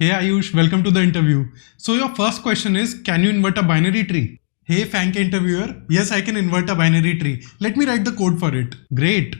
Hey Ayush, welcome to the interview. So your first question is, can you invert a binary tree? Hey Fank interviewer, yes I can invert a binary tree. Let me write the code for it. Great.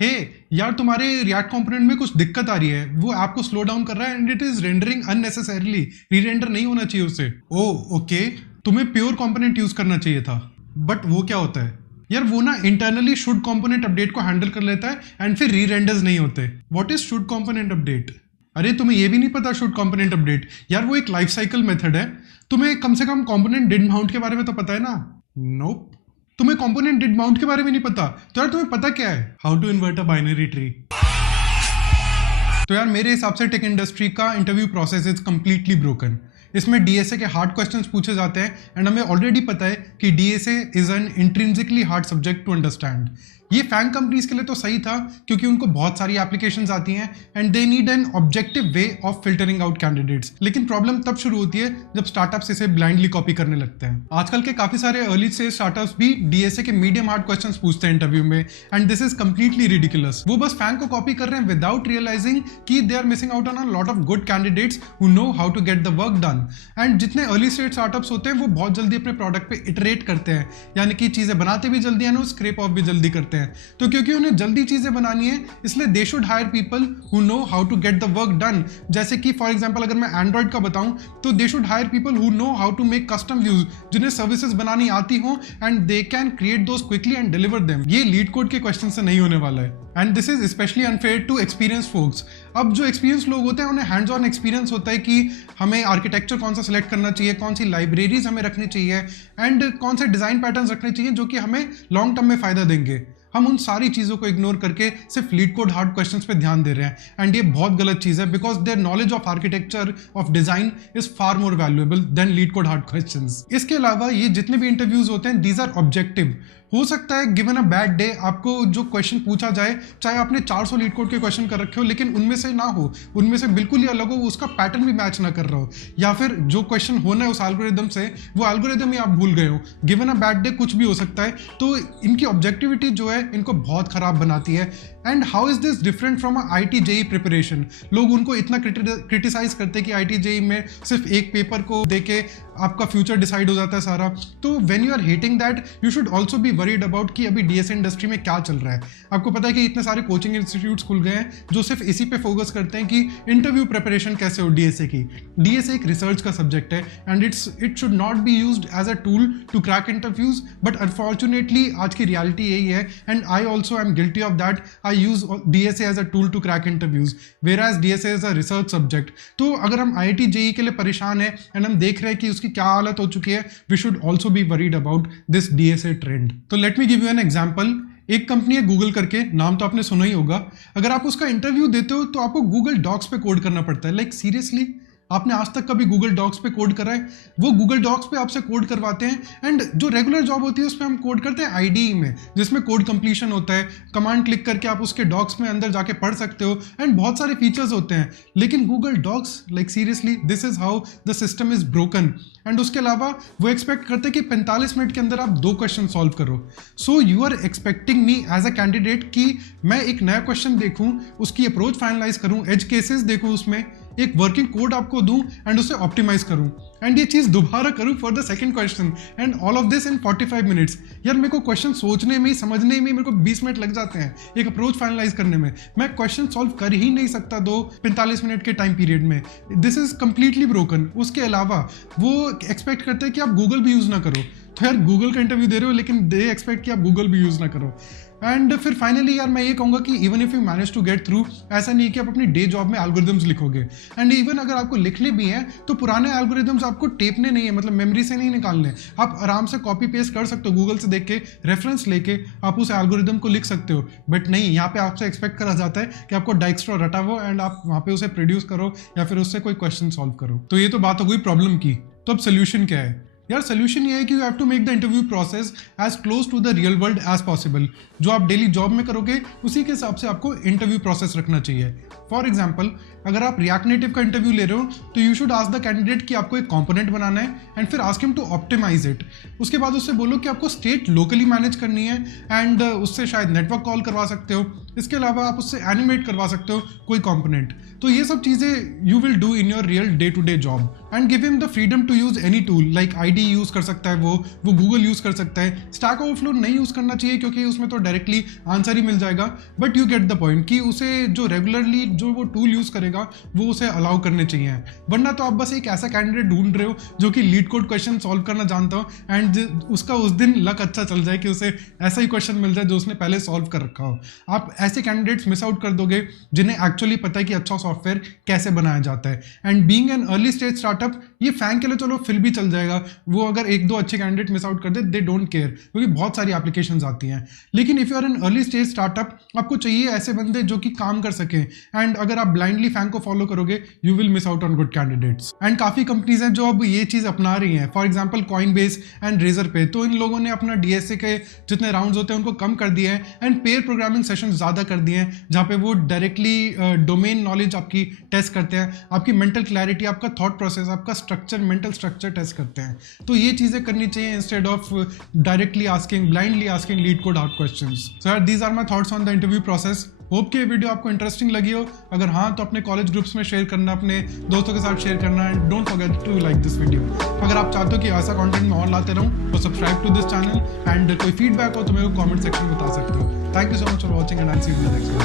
Hey यार तुम्हारे React component में कुछ दिक्कत आ रही है, वो app को slow down कर रहा है and it is rendering unnecessarily. Re-render नहीं होना चाहिए उसे. ओह ओके, तुम्हें प्योर कंपोनेंट यूज करना चाहिए था. बट वो क्या होता है? यार वो ना इंटरनली शुड कंपोनेंट अपडेट को हैंडल कर लेता है एंड फिर री रेंडर्स नहीं होते. What is should component update? अरे तुम्हें ये भी नहीं पता शुड कंपोनेंट अपडेट? यार वो एक लाइफ साइकिल मेथड है. तुम्हें कम से कम कंपोनेंट डिड माउंट के बारे में तो पता है ना? नोप. तुम्हें कंपोनेंट डिड माउंट के बारे में नहीं पता, तो यार तुम्हें पता क्या है? How to invert a binary tree. तो यार मेरे हिसाब से टेक इंडस्ट्री का interview process is completely broken. इसमें डीएसए के हार्ड क्वेश्चंस पूछे जाते हैं एंड हमें ऑलरेडी पता है कि DSA is an intrinsically hard subject to understand. ये फैंग कंपनीज के लिए तो सही था क्योंकि उनको बहुत सारी एप्लीकेशंस आती हैं and they need an objective way of filtering out candidates. लेकिन प्रॉब्लम तब शुरू होती है जब स्टार्टअप्स इसे ब्लाइंडली कॉपी करने लगते हैं. आजकल के काफी सारे अर्ली स्टेज स्टार्टअप्स भी डीएसए के मीडियम हार्ड क्वेश्चंस पूछते हैं इंटरव्यू में and this is completely ridiculous. वो बस फैंग को कॉपी कर रहे हैं विदाउट रियलाइजिंग कि they are missing out on a lot of good candidates who know how to get the work done. And जितने अर्ली स्टेज स्टार्टअप्स होते हैं वो बहुत जल्दी अपने प्रोडक्ट पे इटरेट करते हैं, यानी कि चीजें बनाते भी जल्दी हैं, स्क्रैप ऑफ भी जल्दी करते हैं. तो क्योंकि उन्हें जल्दी चीजें बनानी है इसलिए they should hire people who know how to get the work done. जैसे कि फॉर एग्जांपल अगर मैं एंड्रॉइड का बताऊं तो they should hire people who know how to make custom views, जिन्हें सर्विसेज बनानी आती हो and they can create those quickly and deliver them. ये लीड कोड के क्वेश्चन से नहीं होने वाला है and this is specially unfair to experience folks. अब जो एक्सपीरियंस लोग होते हैं उन्हें हैंड्स ऑन एक्सपीरियंस होता है कि हमें आर्किटेक्चर कौन सा सिलेक्ट करना चाहिए, कौन सी लाइब्रेरीज हमें रखनी चाहिए एंड कौन से डिजाइन पैटर्न्स रखने चाहिए जो कि हमें लॉन्ग टर्म में फायदा देंगे. हम उन सारी चीज़ों को इग्नोर करके सिर्फ लीड कोड हार्ड क्वेश्चंस पे ध्यान दे रहे हैं एंड ये बहुत गलत चीज़ है because their knowledge of architecture of design is far more valuable then leet code hard questions. इसके अलावा ये जितने भी इंटरव्यूज होते हैं दीज आर ऑब्जेक्टिव. हो सकता है गिवन अ बैड डे आपको जो क्वेश्चन पूछा जाए, चाहे आपने 400 लीड कोड के क्वेश्चन कर रखे हो लेकिन उनमें से ना हो, उनमें से बिल्कुल ही अलग हो, उसका पैटर्न भी मैच ना कर रहा हो, या फिर जो क्वेश्चन होना है उस एल्गोरिदम से वो एल्गोरिदम ही आप भूल गए हो. गिवन अ बैड डे कुछ भी हो सकता है. तो इनकी ऑब्जेक्टिविटी जो है इनको बहुत खराब बनाती है. And how is this different from IIT JEE preparation? लोग उनको इतना क्रिटिसाइज करते हैं कि आईटी जेई में सिर्फ एक पेपर को देके आपका फ्यूचर डिसाइड हो जाता है सारा. तो when you are hating that you should also be worried about कि अभी डीएसए इंडस्ट्री में क्या चल रहा है. आपको पता है कि इतने सारे कोचिंग इंस्टीट्यूट्स खुल गए हैं जो सिर्फ इसी पे फोकस करते हैं कि इंटरव्यू प्रिपरेशन कैसे हो डीएसए की. डीएसए एक रिसर्च का सब्जेक्ट है and it should not be used as a tool to crack interviews. But unfortunately आज की रियलिटी यही है and I also am guilty of that. I use DSA as a tool to crack interviews, whereas DSA is a research subject. तो अगर हम IIT JEE के लिए परेशान हैं एंड हम देख रहे हैं कि उसकी क्या हालत हो चुकी है, we should also be worried about this DSA trend. तो let me give you an example. एक कंपनी है गूगल करके, नाम तो आपने सुना ही होगा. अगर आप उसका इंटरव्यू देते हो तो आपको गूगल डॉक्स पे कोड करना पड़ता है. लाइक सीरियसली, आपने आज तक कभी गूगल डॉक्स पे कोड करा है? वो गूगल डॉक्स पे आपसे कोड करवाते हैं एंड जो रेगुलर जॉब होती है उसमें हम कोड करते हैं आईडीई में, जिसमें कोड कंप्लीशन होता है. कमांड क्लिक करके आप उसके डॉक्स में अंदर जाके पढ़ सकते हो एंड बहुत सारे फीचर्स होते हैं. लेकिन Google Docs, like seriously, this is how the system is broken. And उसके अलावा वो एक्सपेक्ट करते हैं कि 45 मिनट के अंदर आप 2 क्वेश्चन सॉल्व करो. So you are expecting me as a candidate कि मैं एक नया क्वेश्चन देखूं, उसकी अप्रोच फाइनलाइज करूं, एज केसेस देखूं, उसमें एक वर्किंग कोड आपको दूं एंड उसे ऑप्टिमाइज करूं एंड ये चीज़ दोबारा करूं for the second question and all of this in 45 minutes. यार मेरे को क्वेश्चन सोचने में, समझने में मेरे को 20 मिनट लग जाते हैं, एक अप्रोच फाइनलाइज करने में. मैं क्वेश्चन सॉल्व कर ही नहीं सकता 45 मिनट के टाइम पीरियड में. This is completely broken. उसके अलावा वो एक्सपेक्ट करते हैं कि आप गूगल भी यूज़ ना करो. तो यार गूगल का इंटरव्यू दे रहे हो लेकिन दे एक्सपेक्ट कि आप गूगल भी यूज़ ना करो. एंड फिर फाइनली यार मैं ये कहूँगा कि even if you manage to get through, ऐसा नहीं कि आप अपनी डे जॉब में एल्गोरिदम्स लिखोगे. एंड इवन अगर आपको लिखने भी हैं तो पुराने एल्गोरिदम्स आपको टेपने नहीं है, मतलब मेमोरी से नहीं निकालने. आप आराम से कॉपी पेस्ट कर सकते हो, गूगल से देख के रेफरेंस लेके आप उस एल्गोरिदम को लिख सकते हो. बट नहीं, यहाँ पे आपसे एक्सपेक्ट करा जाता है कि आपको डाइक्स्ट्रा रटावो एंड आप वहाँ पे उसे प्रोड्यूस करो या फिर उससे कोई क्वेश्चन सॉल्व करो. तो ये तो बात हो गई प्रॉब्लम की. तो अब सोल्यूशन क्या है? यार सोल्यूशन ये है कि you have to make the interview process as close to the real world as possible. जो आप डेली जॉब में करोगे उसी के हिसाब से आपको इंटरव्यू प्रोसेस रखना चाहिए. फॉर एग्जाम्पल, अगर आप रिएक्ट नेटिव का इंटरव्यू ले रहे हो तो you should ask the candidate कि आपको एक कंपोनेंट बनाना है एंड फिर ask him to optimize it. उसके बाद उससे बोलो कि आपको स्टेट लोकली मैनेज करनी है एंड उससे शायद नेटवर्क कॉल करवा सकते हो. इसके अलावा आप उससे एनिमेट करवा सकते हो कोई कंपोनेंट। तो ये सब चीज़ें you will do in your real day to day job. And give him the freedom to use any tool, like IDE use कर सकता है, वो गूगल यूज़ कर सकता है। स्टैक ओवरफ्लो नहीं यूज़ करना चाहिए क्योंकि उसमें तो डायरेक्टली आंसर ही मिल जाएगा, but you get the point कि उसे जो रेगुलरली जो वो टूल यूज़ करेगा वो उसे अलाउ करने चाहिए। वरना तो आप बस एक ऐसा कैंडिडेट ढूंढ रहे हो जो कि लीड कोड क्वेश्चन सॉल्व करना जानता हो एंड उसका उस दिन लक अच्छा चल जाए कि उसे ऐसा ही क्वेश्चन मिल जाए जो उसने पहले सॉल्व कर रखा हो। आप ऐसे कैंडिडेट्स मिस आउट कर दोगे जिन्हें एक्चुअली पता है कि अच्छा सॉफ्टवेयर कैसे बनाया जाता है। And being an early stage startup, ये फैंग के लिए चलो फिर भी चल जाएगा, वो अगर एक दो अच्छे कैंडिडेट मिस आउट कर दे दे डोंट केयर, क्योंकि बहुत सारी एप्लीकेशंस आती हैं। लेकिन if you are an early stage startup, आपको चाहिए ऐसे बंदे जो कि काम कर सकें। एंड अगर आप ब्लाइंडली फैंग को फॉलो करोगे you will miss out on good candidates. And काफ़ी कंपनीज हैं जो अब ये चीज़ अपना रही हैं, for example Coinbase and Razorpay. तो इन लोगों ने अपना डीएसए के जितने राउंड्स होते हैं उनको कम कर दिए हैं एंड पेयर प्रोग्रामिंग सेशन ज़्यादा कर दिए हैं, जहाँ पे वो डायरेक्टली डोमेन नॉलेज आपकी टेस्ट करते हैं, आपकी मेंटल क्लैरिटी, आपका थॉट प्रोसेस, आपका स्ट्रक्चर, मेंटल स्ट्रक्चर टेस्ट करते हैं। तो ये चीज़ें करनी चाहिए instead of directly asking, blindly asking LeetCode hard questions. So यार, these are my thoughts on the interview process. Hope कि ये वीडियो आपको इंटरेस्टिंग लगी हो। अगर हाँ तो अपने कॉलेज ग्रुप्स में शेयर करना, अपने दोस्तों के साथ शेयर करना, and don't forget to like this video. अगर आप चाहते हो कि ऐसा कंटेंट मैं और लाते रहूँ तो subscribe to this channel, and कोई फीडबैक हो तो मेरे को कमेंट सेक्शन में बता सकते हो। Thank you so much for watching and I will see you next video.